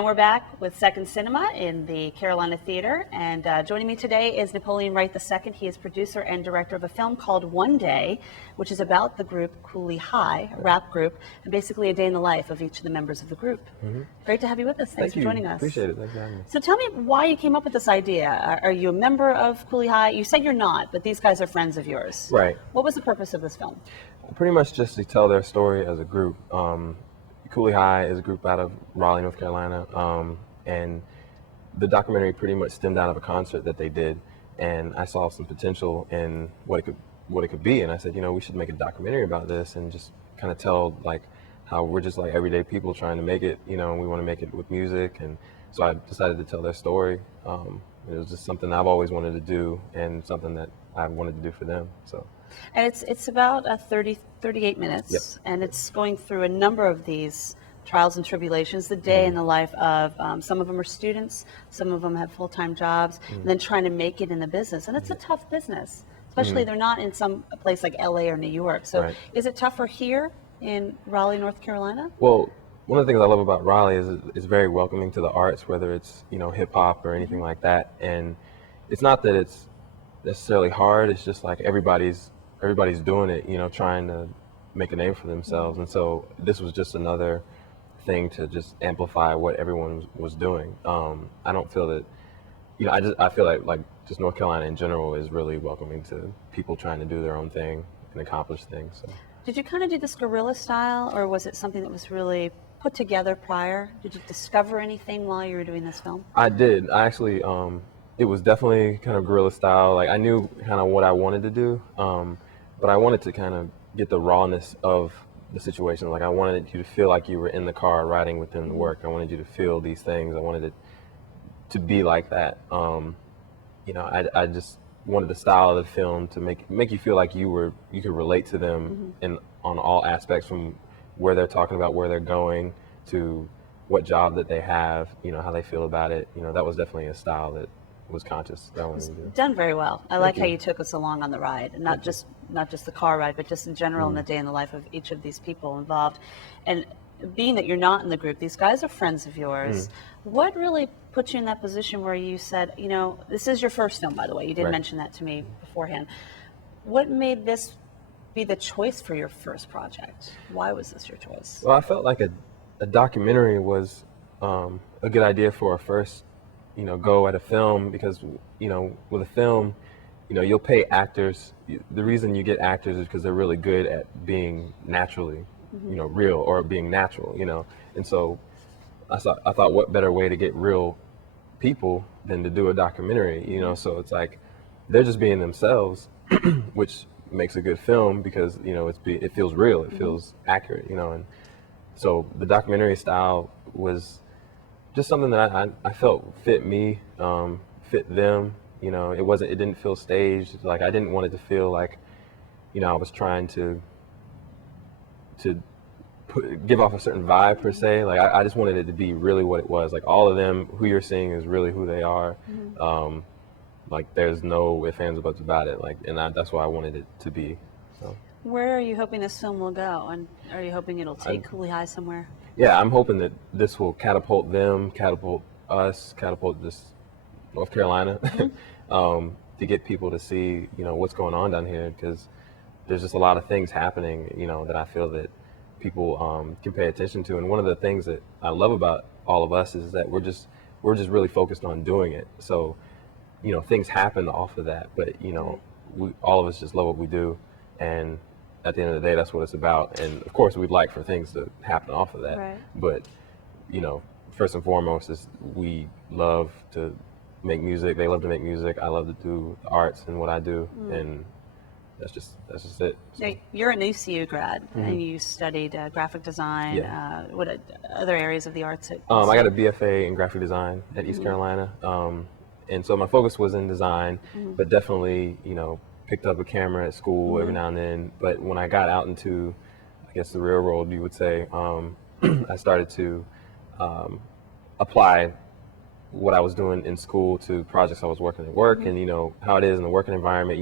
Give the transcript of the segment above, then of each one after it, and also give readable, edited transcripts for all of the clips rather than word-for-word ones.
And we're back with Second Cinema in the Carolina Theater. And joining me today is Napoleon Wright II. He is producer and director of a film called One Day, which is about the group Kooley High, a rap group, and basically a day in the life of each of the members of the group. Great to have you with us. Thanks for joining us. Appreciate it. Thanks for having me. So tell me why you came up with this idea. Are you a member of Kooley High? You said you're not, but these guys are friends of yours. Right. What was the purpose of this film? Pretty much just to tell their story as a group. Kooley High is a group out of Raleigh, North Carolina, and the documentary pretty much stemmed out of a concert that they did, and I saw some potential in what it could be, and I said, we should make a documentary about this and just kind of tell like how we're just like everyday people trying to make it, and we want to make it with music, and so I decided to tell their story. It was just something I've always wanted to do and something that I wanted to do for them. So. And it's about 38 minutes, Yep. and it's going through a number of these trials and tribulations, the day in the life of, some of them are students, some of them have full-time jobs, and then trying to make it in the business. And it's a tough business, especially they're not in some place like LA or New York. So Right. Is it tougher here in Raleigh, North Carolina? Well, one of the things I love about Raleigh is it's very welcoming to the arts, whether it's, hip hop or anything like that. And it's not that it's necessarily hard, it's just like everybody's doing it, trying to make a name for themselves. And so this was just another thing to just amplify what everyone was doing. I don't feel that, I feel like just North Carolina in general is really welcoming to people trying to do their own thing and accomplish things. So. Did you kind of do this guerrilla style, or was it something that was really put together prior? Did you discover anything while you were doing this film? I did. I actually, it was definitely kind of guerrilla style. Like I knew kind of what I wanted to do, but I wanted to kind of get the rawness of the situation. Like I wanted you to feel like you were in the car riding within the work. I wanted you to feel these things. I wanted it to be like that. I just wanted the style of the film to make you feel like you could relate to them on all aspects, from where they're talking about where they're going to what job that they have, how they feel about it. That was definitely a style that was conscious that I wanted to do. Done very well. I Thank like you. how you took us along on the ride, and not just the car ride, but just in general in the day in the life of each of these people involved. And being that you're not in the group, these guys are friends of yours. What really put you in that position where you said, this is your first film, by the way. You did Right. mention that to me beforehand. What made this be the choice for your first project? Why was this your choice? Well, I felt like a documentary was a good idea for a first go at a film, because with a film you'll pay actors. The reason you get actors is because they're really good at being naturally real, or being natural, and so I thought what better way to get real people than to do a documentary, so it's like they're just being themselves, which makes a good film because it feels real, it feels accurate, and so the documentary style was just something that I felt fit me, fit them. It didn't feel staged. Like I didn't want it to feel like, I was trying to give off a certain vibe per se. Like I just wanted it to be really what it was. Like all of them, who you're seeing is really who they are. Like there's no ifs, ands, or buts about it. Like, and that's what I wanted it to be. So. Where are you hoping this film will go? And are you hoping it'll take Kooley High somewhere? Yeah, I'm hoping that this will catapult them, catapult us, catapult this North Carolina, to get people to see, what's going on down here, because there's just a lot of things happening, that I feel that people can pay attention to. And one of the things that I love about all of us is that we're just really focused on doing it. So, things happen off of that, but all of us just love what we do, and at the end of the day, that's what it's about. And of course, we'd like for things to happen off of that. Right. But, first and foremost is we love to make music. They love to make music. I love to do the arts and what I do. And that's just it. So. Now, you're an ECU grad, and you studied graphic design. Yeah. What other areas of the arts? I got a BFA in graphic design at East Carolina. And so my focus was in design, but definitely, picked up a camera at school every now and then. But when I got out into, I guess, the real world, you would say, I started to apply what I was doing in school to projects I was working at work. And how it is in the working environment,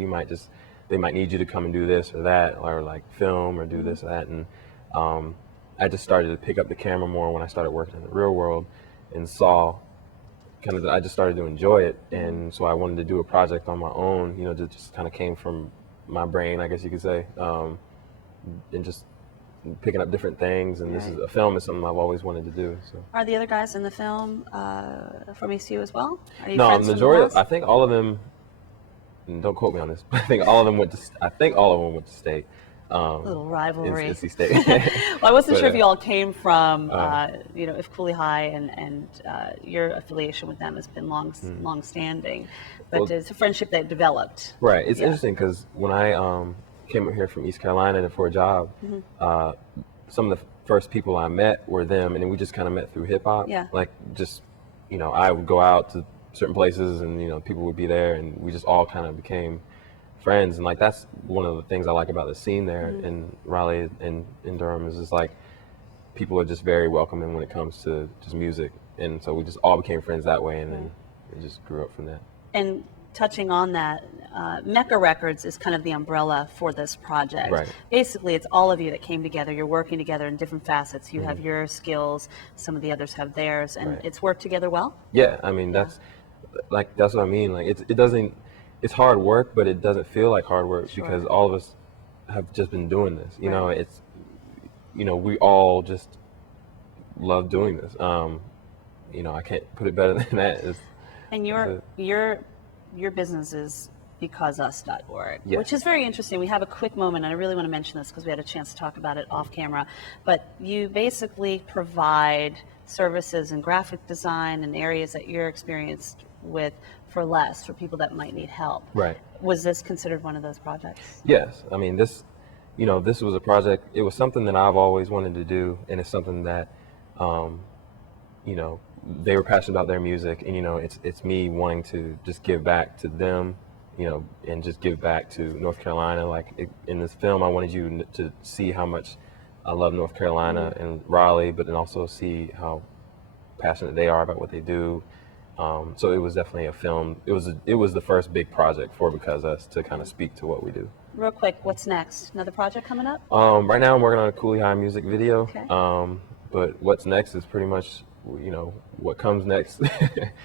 they might need you to come and do this or that, or like film or do this or that. And I just started to pick up the camera more when I started working in the real world. and saw kind of that I just started to enjoy it, and so I wanted to do a project on my own, you know, that just kind of came from my brain, I guess you could say, and just picking up different things. And this is a film is something I've always wanted to do. So Are the other guys in the film from ECU as well? Are you no, friends from the majority. past? I think all of them. And don't quote me on this, but I think all of them went to. I think all of them went to state. A little rivalry. NC State. Well, I wasn't But, sure if you all came from, you know, if Kooley High and your affiliation with them has been long standing, but Well, it's a friendship that developed. Right. It's Yeah. interesting because when I came up here from East Carolina for a job, some of the first people I met were them, and then we just kind of met through hip hop. Yeah. Like just, you know, I would go out to certain places, and you know, people would be there, and we just all kind of became friends. And like that's one of the things I like about the scene there in Raleigh and in Durham is just like people are just very welcoming when it comes to just music, and so we just all became friends that way, and then it just grew up from that. And touching on that, Mecca Records is kind of the umbrella for this project. Right. Basically, it's all of you that came together. You're working together in different facets. You have your skills, some of the others have theirs, and Right. it's worked together well. Yeah, I mean that's what I mean. Like it doesn't. It's hard work, but it doesn't feel like hard work because all of us have just been doing this. You know, it's, you know, we all just love doing this. You know, I can't put it better than that. And your business is becauseus.org, Yes. which is very interesting. We have a quick moment, and I really want to mention this because we had a chance to talk about it off camera. But you basically provide services in graphic design and areas that you're experienced with for less, for people that might need help. Right. Was this considered one of those projects? Yes, I mean this. You know, this was a project. It was something that I've always wanted to do, and it's something that, you know, they were passionate about their music, and you know, it's me wanting to just give back to them, you know, and just give back to North Carolina. Like in this film, I wanted you to see how much I love North Carolina and Raleigh, but then also see how passionate they are about what they do. So it was definitely a film. It was the first big project for Because Us to kind of speak to what we do. Real quick, what's next? Another project coming up? Right now I'm working on a Kooley High music video. Okay. But what's next is pretty much, you know, what comes next.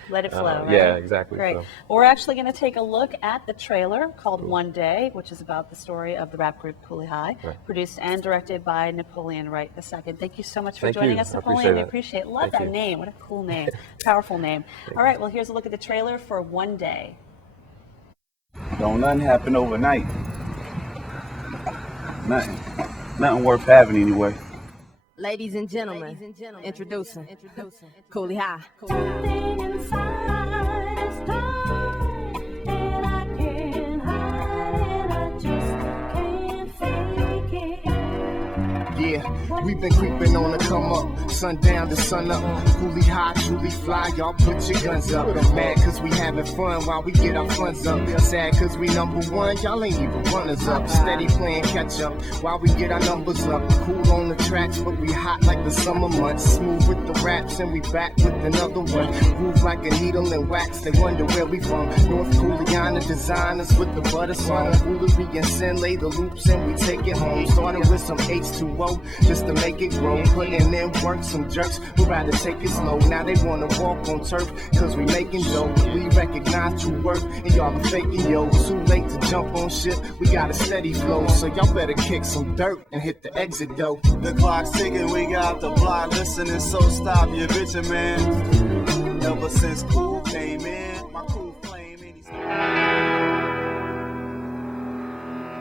Let it flow, right? Yeah, exactly. Great. So. Well, we're actually going to take a look at the trailer called One Day, which is about the story of the rap group Kooley High, produced and directed by Napoleon Wright II. Thank you so much for Thank joining you. us, I Napoleon. We appreciate appreciate it. Love Thank that you. name. What a cool name. Powerful name. All right, well, here's a look at the trailer for One Day. Don't nothing happen overnight. Nothing worth having anyway. Ladies and gentlemen, introducing Kooley High. Something inside is dark, and I can't hide it. I just can't fake it. Yeah, we've been creeping on the come up, sundown to sun up. Kooley High, truly fly, y'all put your guns up. Mad cause we having fun while we get our funds up. Sad cause we number one, y'all ain't even runners up. Steady playing catch up while we get our numbers up. Cool on the tracks, but we hot like the summer months. Smooth with the raps, and we back with another one. Groove like a needle and wax, they wonder where we from. North Cooleyana designers with the butter song. Foolery and sin, lay the loops and we take it home. Started with some H2O just to make it grow. Putting in work, some jerks who rather take it slow. Now they wanna walk on turf cause we making dough. We recognize true worth and y'all are faking yo. Too late to jump on shit, we got a steady flow. So y'all better kick some dirt and hit the exit though. The clock's ticking, we got the block listening, so stop your bitching, man. Ever since Cool came in.